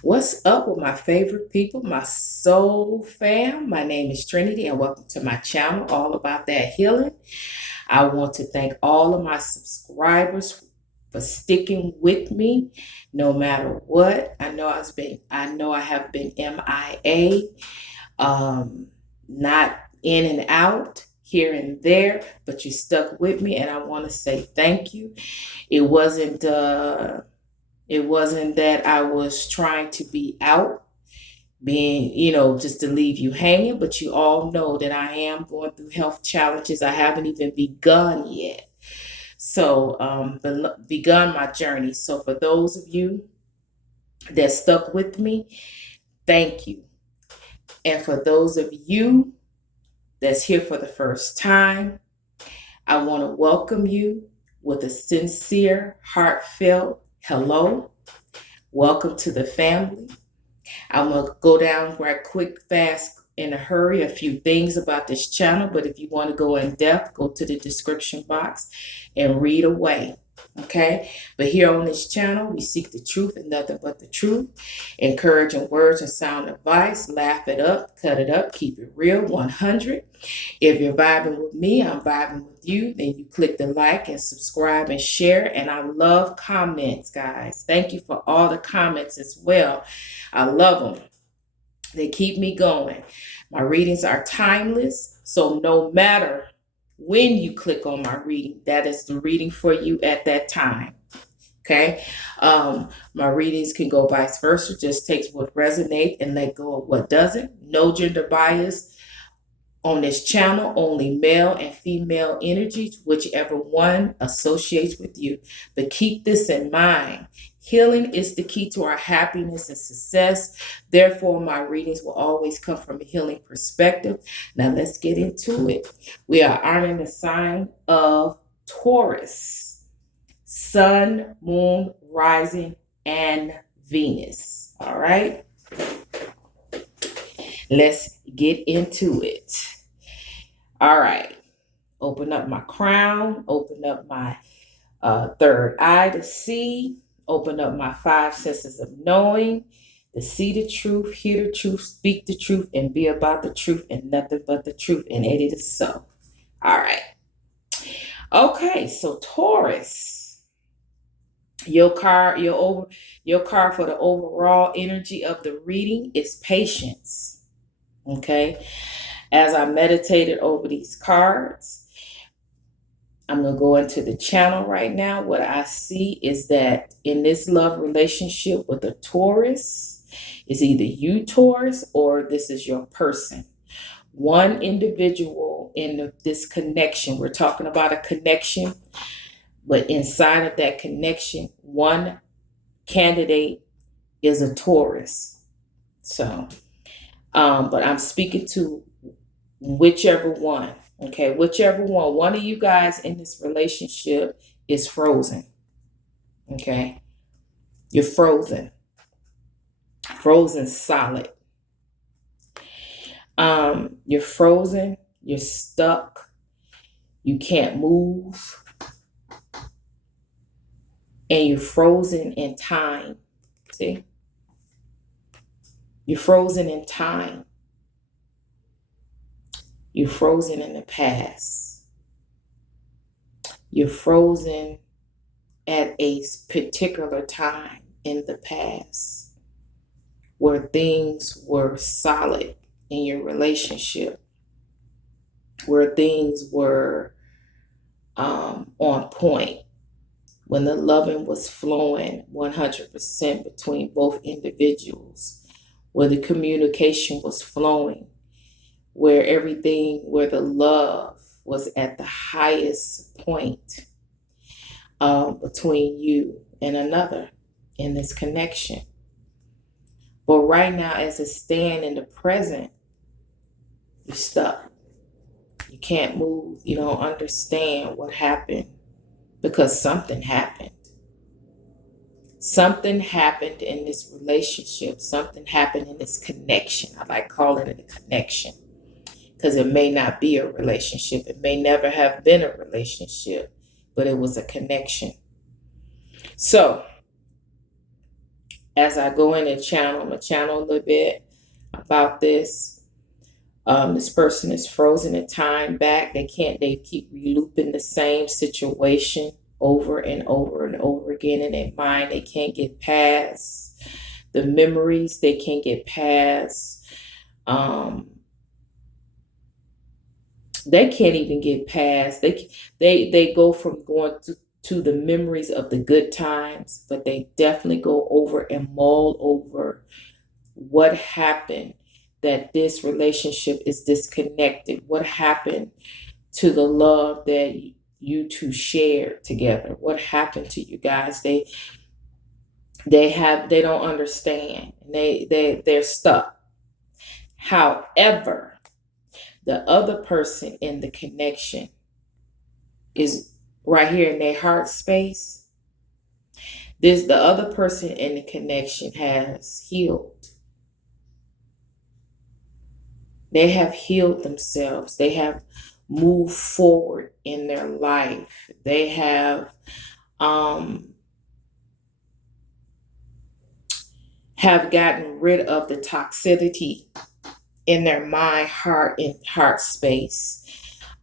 What's up with my favorite people, my soul fam? My name is Trinity, and welcome to my channel, all about that healing. I want to thank all of my subscribers for sticking with me no matter what. I know I have been MIA, not in and out here and there, but you stuck with me, and I want to say thank you. It wasn't it wasn't that I was trying to be out, being, just to leave you hanging, but you all know that I am going through health challenges. I haven't even begun yet. So, begun my journey. So, for those of you that stuck with me, thank you. And for those of you that's here for the first time, I want to welcome you with a sincere, heartfelt hello. Welcome to the family. I'm going to go down right quick, fast, in a hurry, a few things about this channel. But if you want to go in depth, go to the description box and read away. Okay? But here on this channel, we seek the truth and nothing but the truth. Encouraging words and sound advice. Laugh it up, cut it up, keep it real, 100. If you're vibing with me, I'm vibing with you. Then you click the like and subscribe and share. And I love comments, guys. Thank you for all the comments as well. I love them. They keep me going. My readings are timeless. So no matter when you click on my reading, that is the reading for you at that time. Okay. My readings can go vice versa. Just takes what resonates and let go of what doesn't. No gender bias on this channel, only male and female energies, whichever one associates with you. But keep this in mind. Healing is the key to our happiness and success. Therefore, my readings will always come from a healing perspective. Now, let's get into it. We are honoring the sign of Taurus, Sun, Moon, Rising, and Venus. All right. Let's get into it. All right. Open up my crown. Open up my third eye to see. Open up my five senses of knowing. To see the truth, hear the truth, speak the truth, and be about the truth and nothing but the truth. And it is so. All right. Okay. So Taurus, your card for the overall energy of the reading is patience. Okay. As I meditated over these cards, I'm going to go into the channel right now. What I see is that in this love relationship with a Taurus, is either you, Taurus, or this is your person. One individual in this connection, we're talking about a connection, but inside of that connection, one candidate is a Taurus. So, but I'm speaking to whichever one. Okay, whichever one of you guys in this relationship is frozen. Okay, you're frozen solid. You're frozen, you're stuck, you can't move, and you're frozen in time. See, you're frozen in time. You're frozen in the past. You're frozen at a particular time in the past where things were solid in your relationship, where things were on point, when the loving was flowing 100% between both individuals, where the communication was flowing, where the love was at the highest point between you and another in this connection. But right now, as it stands in the present, you're stuck. You can't move. You don't understand what happened because something happened. Something happened in this relationship. Something happened in this connection. I like calling it a connection, because it may not be a relationship. It may never have been a relationship, but it was a connection. So as I go in and channel, I'm going to channel a little bit about this. This person is frozen in time back. They keep relooping the same situation over and over and over again in their mind. They can't get past the memories. They can't get past, they can't even get past, they go from going to the memories of the good times, but they definitely go over and mull over what happened, that this relationship is disconnected. What happened to the love that you two shared together? What happened to you guys? They don't understand. They're stuck. However, the other person in the connection is right here in their heart space. The other person in the connection has healed. They have healed themselves. They have moved forward in their life. They have gotten rid of the toxicity in their mind, heart, and heart space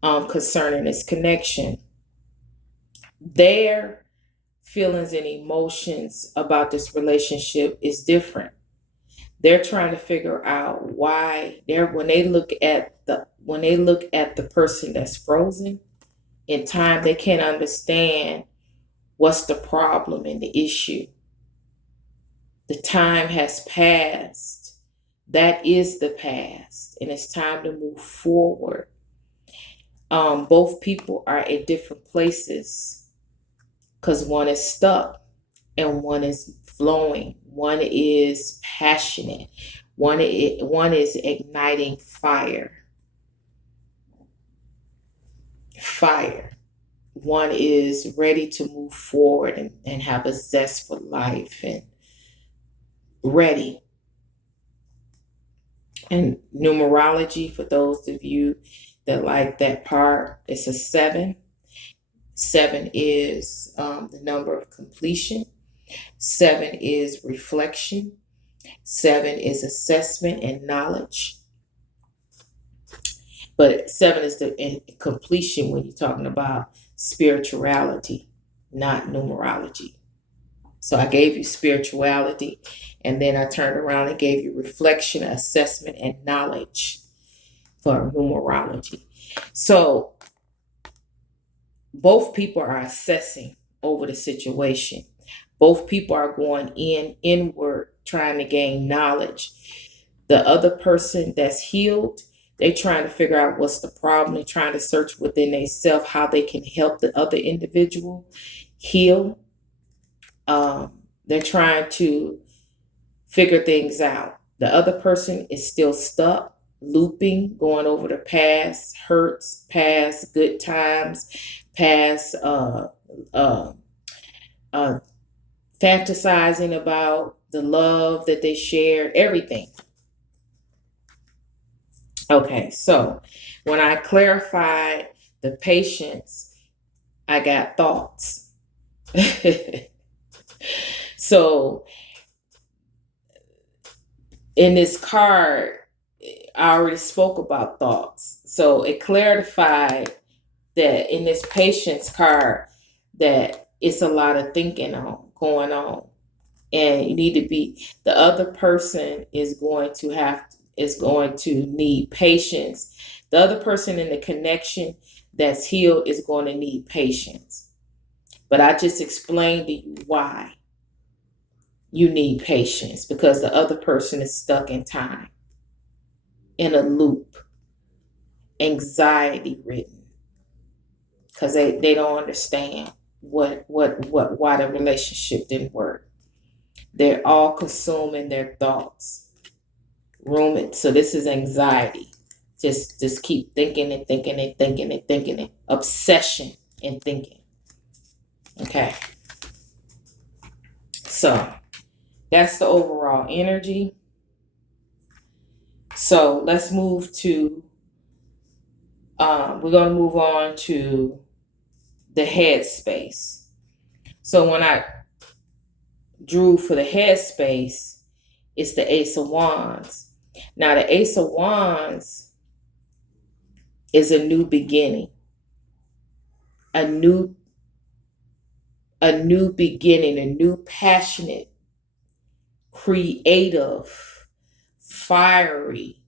concerning this connection. Their feelings and emotions about this relationship is different. They're trying to figure out why when they look at the person that's frozen in time, they can't understand what's the problem and the issue. The time has passed. That is the past, and it's time to move forward. Both people are at different places because one is stuck and one is flowing. One is passionate. One is igniting fire. One is ready to move forward and have a zest for life and ready. And numerology, for those of you that like that part, it's a 7. 7 is the number of completion. 7 is reflection. 7 is assessment and knowledge. But 7 is the completion when you're talking about spirituality, not numerology. So I gave you spirituality, and then I turned around and gave you reflection, assessment, and knowledge for numerology. So both people are assessing over the situation. Both people are going inward, trying to gain knowledge. The other person that's healed, they're trying to figure out what's the problem. They're trying to search within themselves how they can help the other individual heal. They're trying to figure things out. The other person is still stuck, looping, going over the past hurts, past good times, past fantasizing about the love that they shared, everything. Okay, so when I clarified the patience, I got thoughts. So in this card, I already spoke about thoughts. So it clarified that in this patience card that it's a lot of thinking going on. And you need to be, the other person is going to need patience. The other person in the connection that's healed is going to need patience. But I just explained to you why you need patience, because the other person is stuck in time, in a loop, anxiety ridden, because they don't understand why the relationship didn't work. They're all consuming their thoughts. So this is anxiety. Just keep thinking and thinking and thinking and thinking and obsession and thinking. Okay. So that's the overall energy. So let's move to, we're going to move on to the headspace. So when I drew for the headspace is the Ace of Wands. Now, the Ace of Wands is a new beginning, a new beginning, a new passionate, creative, fiery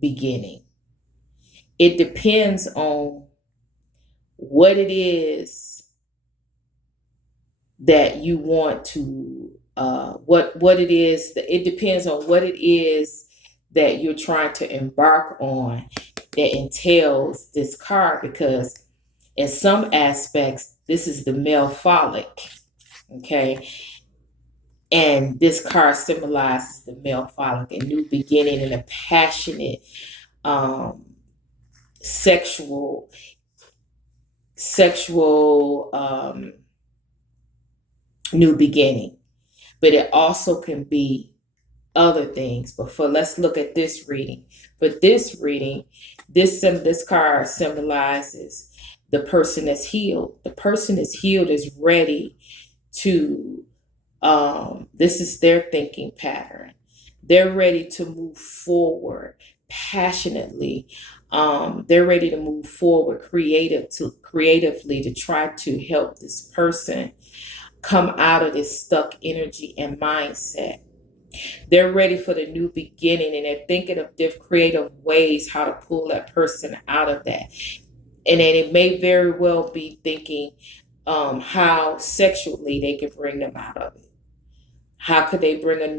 beginning. It depends on what it is that you want to what it is that it depends on what it is that you're trying to embark on that entails this card, because in some aspects this is the male phallic, okay, and this card symbolizes the male phallic, a new beginning and a passionate sexual new beginning. But it also can be other things. But let's look at this reading. For this reading, this card symbolizes the person that's healed. The person that's healed is ready to this is their thinking pattern. They're ready to move forward passionately. They're ready to move forward creatively to try to help this person come out of this stuck energy and mindset. They're ready for the new beginning, and they're thinking of creative ways how to pull that person out of that. And then it may very well be thinking how sexually they can bring them out of it. How could they bring a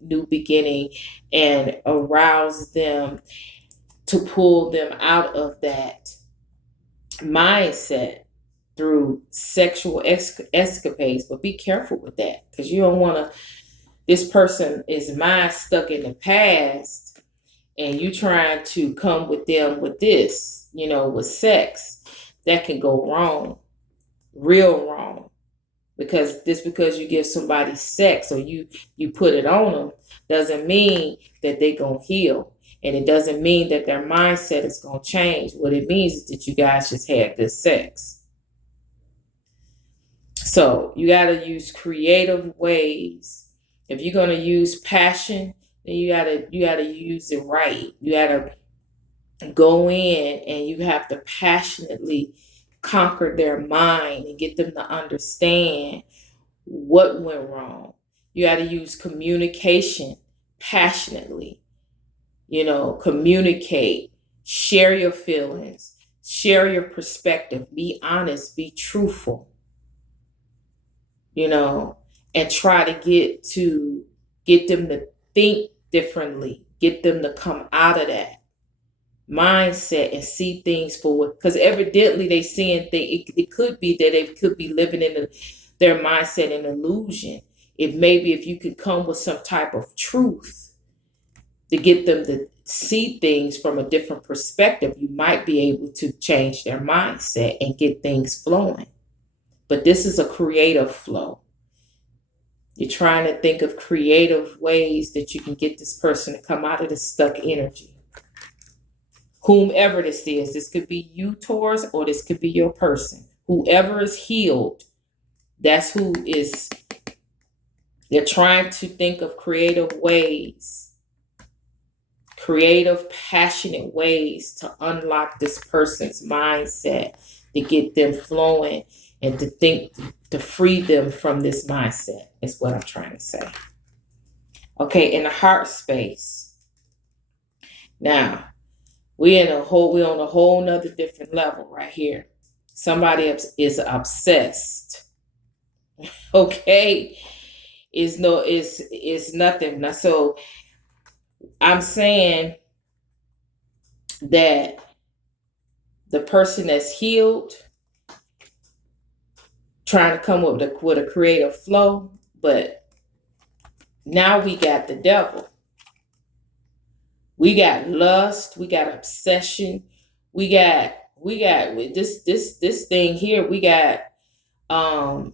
new beginning and arouse them to pull them out of that mindset through sexual escapades? But be careful with that, because you don't want to, this person is mind stuck in the past and you trying to come with them with this, with sex. That can go wrong, real wrong. Because you give somebody sex or you put it on them doesn't mean that they're going to heal. And it doesn't mean that their mindset is going to change. What it means is that you guys just had good sex. So you got to use creative ways. If you're going to use passion, then you got to use it right. You got to go in and you have to passionately conquer their mind and get them to understand what went wrong. You got to use communication passionately. Communicate, share your feelings, share your perspective, be honest, be truthful, and try to get them to think differently, get them to come out of that mindset and see things for what, because evidently they seeing things. It could be that they could be living in their mindset an illusion. It may be if you could come with some type of truth to get them to see things from a different perspective, you might be able to change their mindset and get things flowing. But this is a creative flow. You're trying to think of creative ways that you can get this person to come out of the stuck energy. Whomever this is, this could be you, Taurus, or this could be your person. Whoever is healed, that's who is, they're trying to think of creative ways, creative, passionate ways to unlock this person's mindset, to get them flowing and to free them from this mindset, is what I'm trying to say. Okay, in the heart space. Now, we're on a whole nother different level right here. Somebody is obsessed. Okay, is nothing. Now, so I'm saying that the person that's healed, trying to come up with a creative flow, but now we got the devil. We got lust, we got obsession, we got this thing here. We got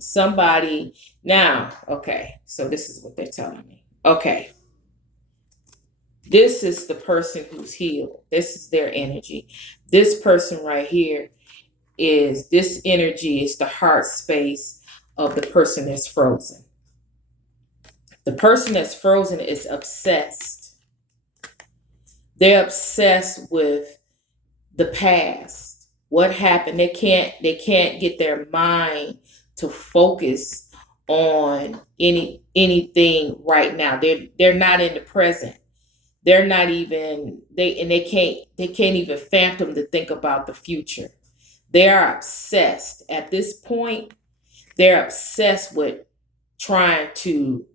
somebody now. Okay, so this is what they're telling me. Okay, this is the person who's healed. This is their energy. This person right here this energy is the heart space of the person that's frozen. The person that's frozen is obsessed. They're obsessed with the past. What happened? They can't get their mind to focus on anything right now. They're not in the present. They're not even they can't even fathom to think about the future. They are obsessed. At this point, they're obsessed with trying to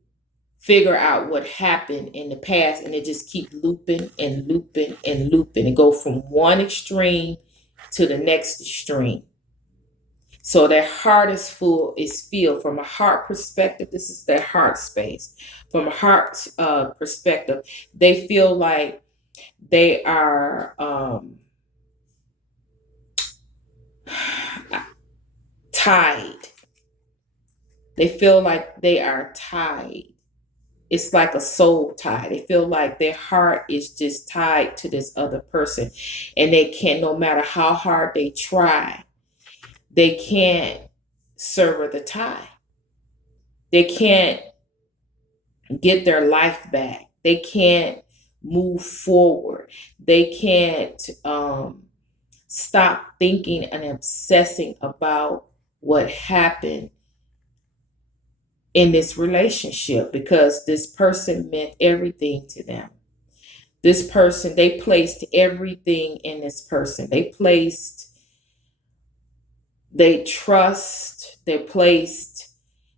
figure out what happened in the past, and it just keep looping and looping and looping and go from one extreme to the next extreme. So their heart is filled from a heart perspective. This is their heart space. From a heart perspective, they feel like they are tied. They feel like they are tied. It's like a soul tie. They feel like their heart is just tied to this other person. And they can't, no matter how hard they try, they can't sever the tie. They can't get their life back. They can't move forward. They can't stop thinking and obsessing about what happened in this relationship, because this person meant everything to them. This person, they placed everything in this person. They trust, they placed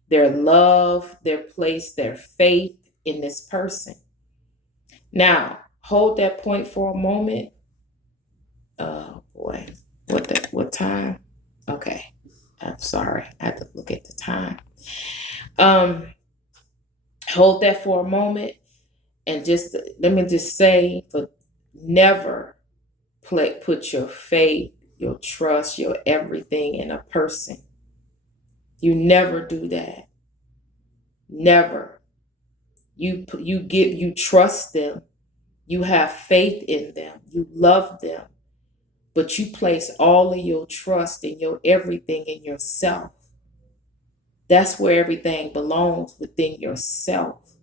their love, they placed their faith in this person. Now, hold that point for a moment. Oh boy, what time? Okay, I'm sorry, I had to look at the time. Hold that for a moment, and just let me just say, for never put your faith, your trust, your everything in a person. You never do that. Never. You trust them. You have faith in them. You love them. But you place all of your trust and your everything in yourself. That's where everything belongs, within yourself.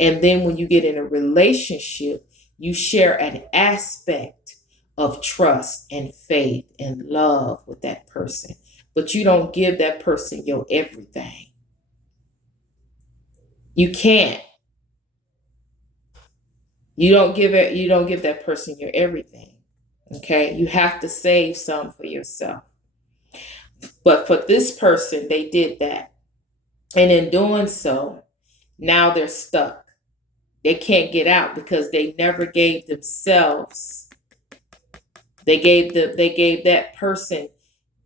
And then when you get in a relationship, you share an aspect of trust and faith and love with that person. But you don't give that person your everything. You can't. You don't give that person your everything. Okay? You have to save some for yourself. But for this person, they did that. And in doing so, now they're stuck. They can't get out because they never gave themselves. They gave that person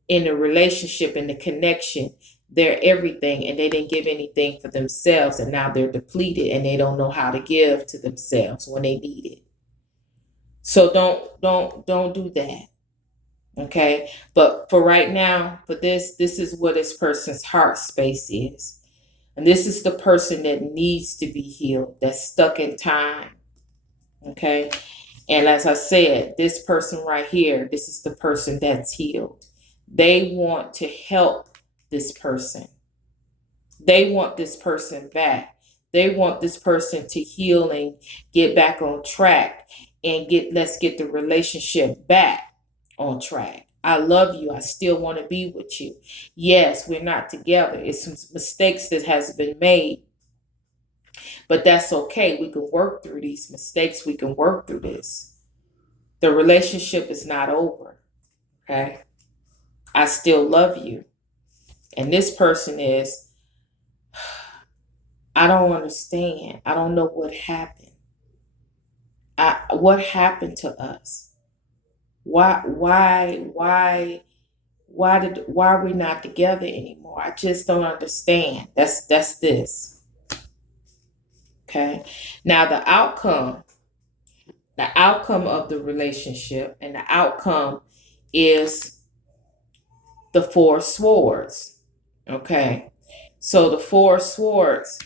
in the relationship, in the connection, their everything, and they didn't give anything for themselves, and now they're depleted and they don't know how to give to themselves when they need it. So don't do that. Okay? But for right now, for this is what this person's heart space is. And this is the person that needs to be healed, that's stuck in time. Okay? And as I said, this person right here, this is the person that's healed. They want to help this person. They want this person back. They want this person to heal and get back on track and let's get the relationship back on track. I love you. I still want to be with you. Yes, we're not together. It's some mistakes that has been made, but that's okay. We can work through these mistakes. We can work through this. The relationship is not over. Okay? I still love you. And this person is, I don't understand. I don't know what happened. What happened to us? Why are we not together anymore? I just don't understand. That's this. Okay. Now the outcome of the relationship, and the outcome is the Four of Swords. Okay. So the Four of Swords,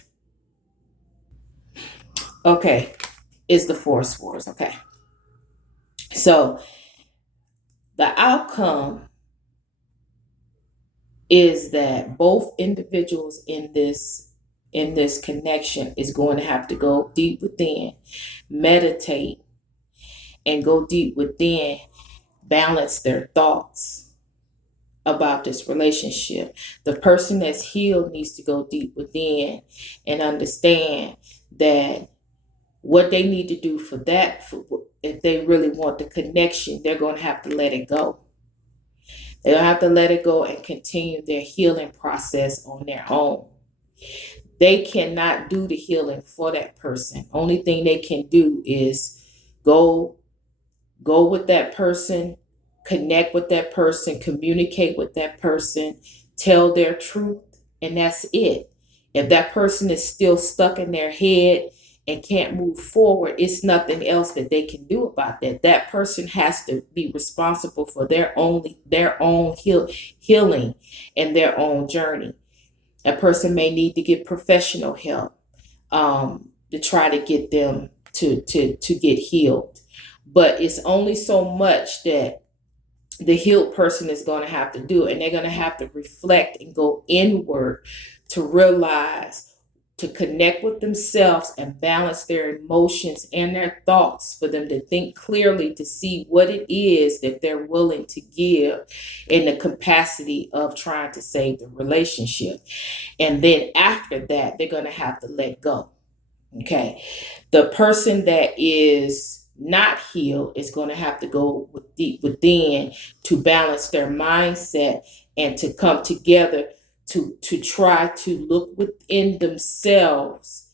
okay, is the Four of Swords. Okay. So the outcome is that both individuals in this in this connection is going to have to go deep within, meditate, and go deep within, balance their thoughts about this relationship. The person that's healed needs to go deep within and understand that what they need to do for that, if they really want the connection, they're going to have to let it go. They'll have to let it go and continue their healing process on their own. They cannot do the healing for that person. Only thing they can do is go with that person, connect with that person, communicate with that person, tell their truth, and that's it. If that person is still stuck in their head and can't move forward, it's nothing else that they can do about that. That person has to be responsible for their own healing and their own journey. A person may need to get professional help to try to get them to get healed. But it's only so much that the healed person is going to have to do. And they're going to have to reflect and go inward to realize, to connect with themselves and balance their emotions and their thoughts, for them to think clearly, to see what it is that they're willing to give in the capacity of trying to save the relationship. And then after that, they're going to have to let go. Okay. The person that is not healed is going to have to go deep within to balance their mindset and to come together to try to look within themselves,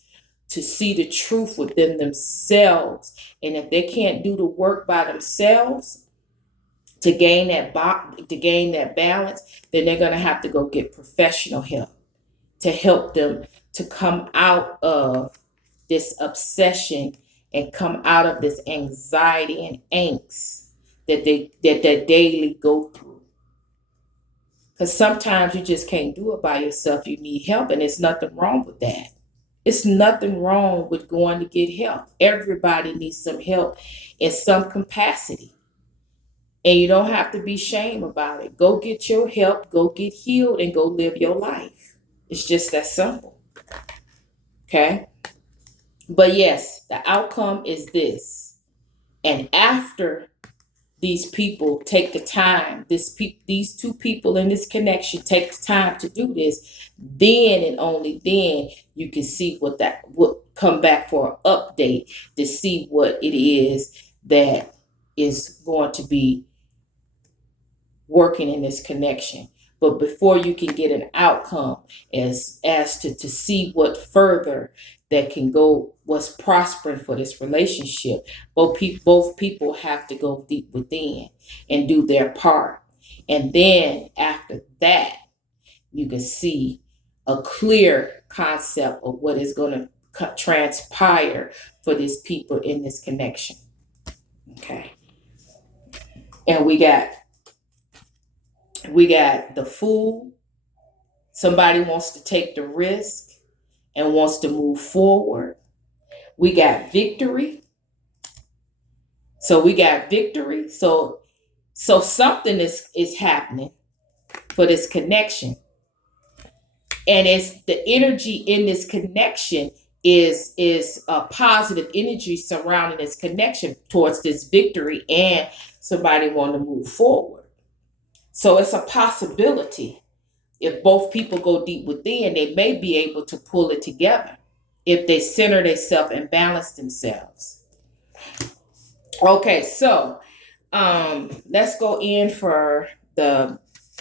to see the truth within themselves. And if they can't do the work by themselves to gain that balance, then they're going to have to go get professional help to help them to come out of this obsession and come out of this anxiety and angst that they daily go through. Because sometimes you just can't do it by yourself. You need help, and there's nothing wrong with that. It's nothing wrong with going to get help. Everybody needs some help in some capacity. And you don't have to be ashamed about it. Go get your help, go get healed, and go live your life. It's just that simple. Okay? But yes, the outcome is this. And after these people take the time, these two people in this connection take the time to do this, then and only then you can see what come back for an update to see what it is that is going to be working in this connection. But before you can get an outcome as to see what further that can go, what's prospering for this relationship, both people have to go deep within and do their part. And then after that, you can see a clear concept of what is going to transpire for these people in this connection. Okay. And we got the Fool. Somebody wants to take the risk and wants to move forward. We got Victory. So we got Victory. So something is happening for this connection. And it's the energy in this connection is a positive energy surrounding this connection towards this victory and somebody want to move forward. So it's a possibility. If both people go deep within, they may be able to pull it together if they center themselves and balance themselves. Okay, so let's go in for the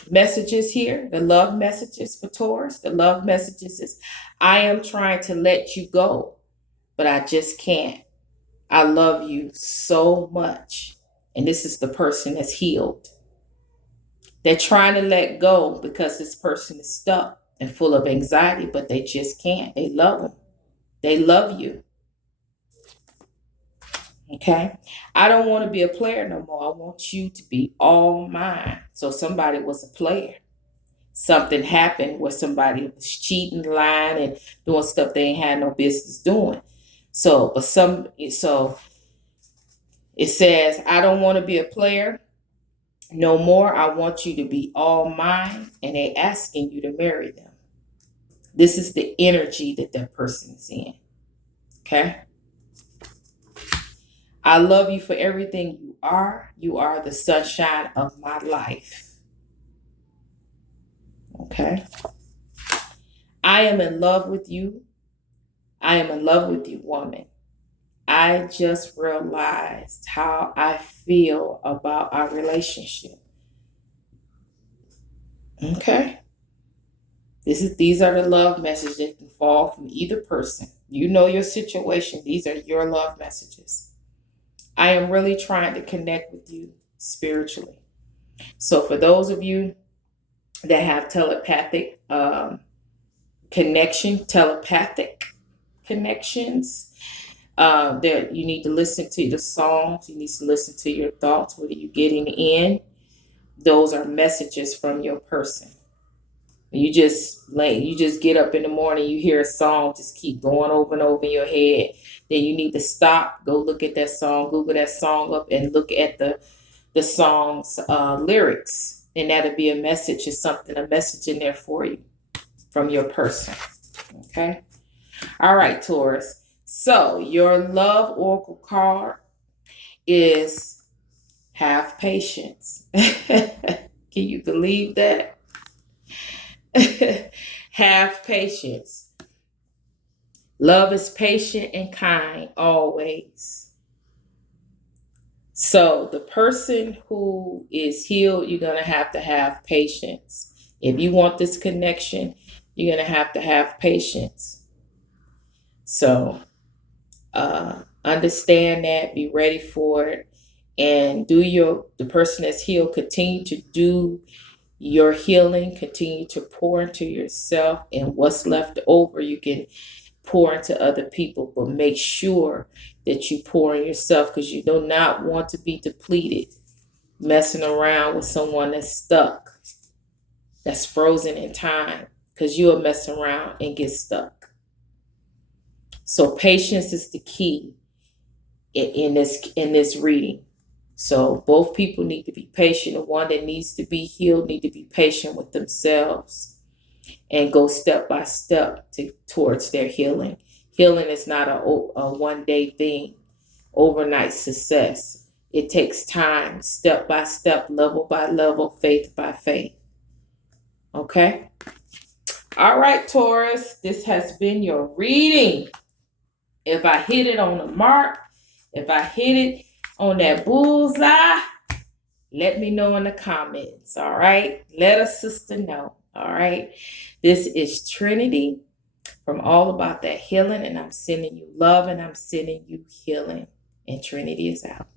messages here, the love messages for Taurus. The love messages is, I am trying to let you go, but I just can't. I love you so much. And this is the person that's healed. They're trying to let go because this person is stuck and full of anxiety, but they just can't. They love them. They love you. Okay? I don't want to be a player no more. I want you to be all mine. So somebody was a player. Something happened where somebody was cheating, lying, and doing stuff they ain't had no business doing. So it says, I don't want to be a player no more. I want you to be all mine. And they asking you to marry them. This is the energy that that person is in. Okay? I love you for everything you are. You are the sunshine of my life. Okay? I am in love with you. I am in love with you, woman. I just realized how I feel about our relationship. Okay? These are the love messages that can fall from either person. You know your situation. These are your love messages. I am really trying to connect with you spiritually. So for those of you that have telepathic telepathic connections, that you need to listen to the songs. You need to listen to your thoughts. What are you getting in? Those are messages from your person. You just get up in the morning, you hear a song, just keep going over and over in your head. Then you need to stop, go look at that song, Google that song up, and look at the song's lyrics, and that'll be a message or something, a message in there for you from your person. Okay. All right, Taurus. So your love oracle card is have patience. Can you believe that? Have patience. Love is patient and kind always. So the person who is healed, you're going to have patience. If you want this connection, you're going to have patience. So understand that, be ready for it, and the person that's healed, continue to do your healing, continue to pour into yourself, and what's left over you can pour into other people, but make sure that you pour in yourself, because you do not want to be depleted messing around with someone that's stuck, that's frozen in time, because you'll mess around and get stuck. So patience is the key in this reading. So both people need to be patient. The one that needs to be healed need to be patient with themselves and go step by step towards their healing. Healing is not a one-day thing, overnight success. It takes time, step by step, level by level, faith by faith. Okay? All right, Taurus, this has been your reading. If I hit it on the mark, if I hit it on that bullseye, let me know in the comments, all right? Let a sister know, all right? This is Trinity from All About That Healing, and I'm sending you love and I'm sending you healing. And Trinity is out.